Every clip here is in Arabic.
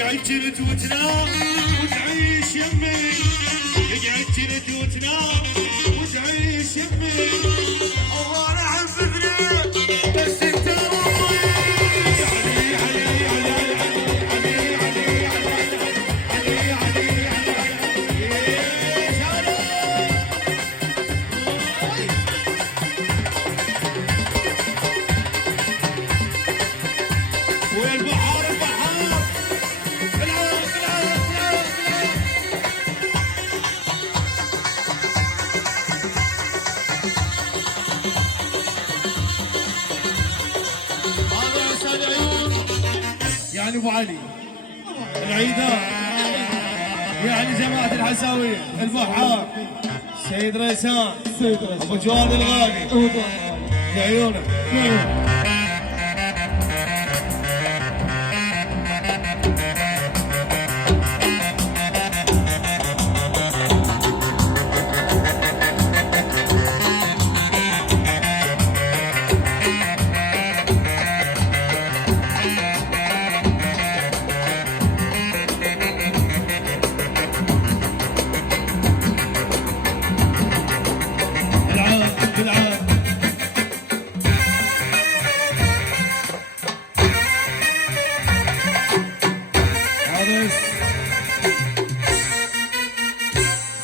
اقعد جلد وتنام وتعيش يمي، اقعد جلد وتنام وتعيش يمي، وانا احبك بس انت روحي. علي علي علي علي علي علي علي والبحر البحر العاب العاب العاب العاب. هذا استاذ عيون يعني ابو علي العيدان، يعني جماعة الحساوية البحار، سيد ريسان ابو جواد الغالي لعيونك.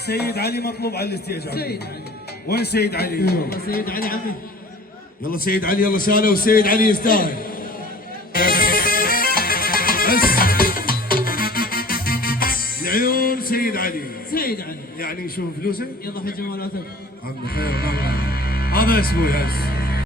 سيد علي مطلوب على الاستيج. سيد علي وين سيد علي؟ والله سيد علي عمي. يلا سيد علي، يلا سالوا سيد علي يستاهل. بس العيون سيد علي، سيد علي يعني نشوف فلوسه. يلا في جمالاتك. عم خير، هذا اسمه ياس.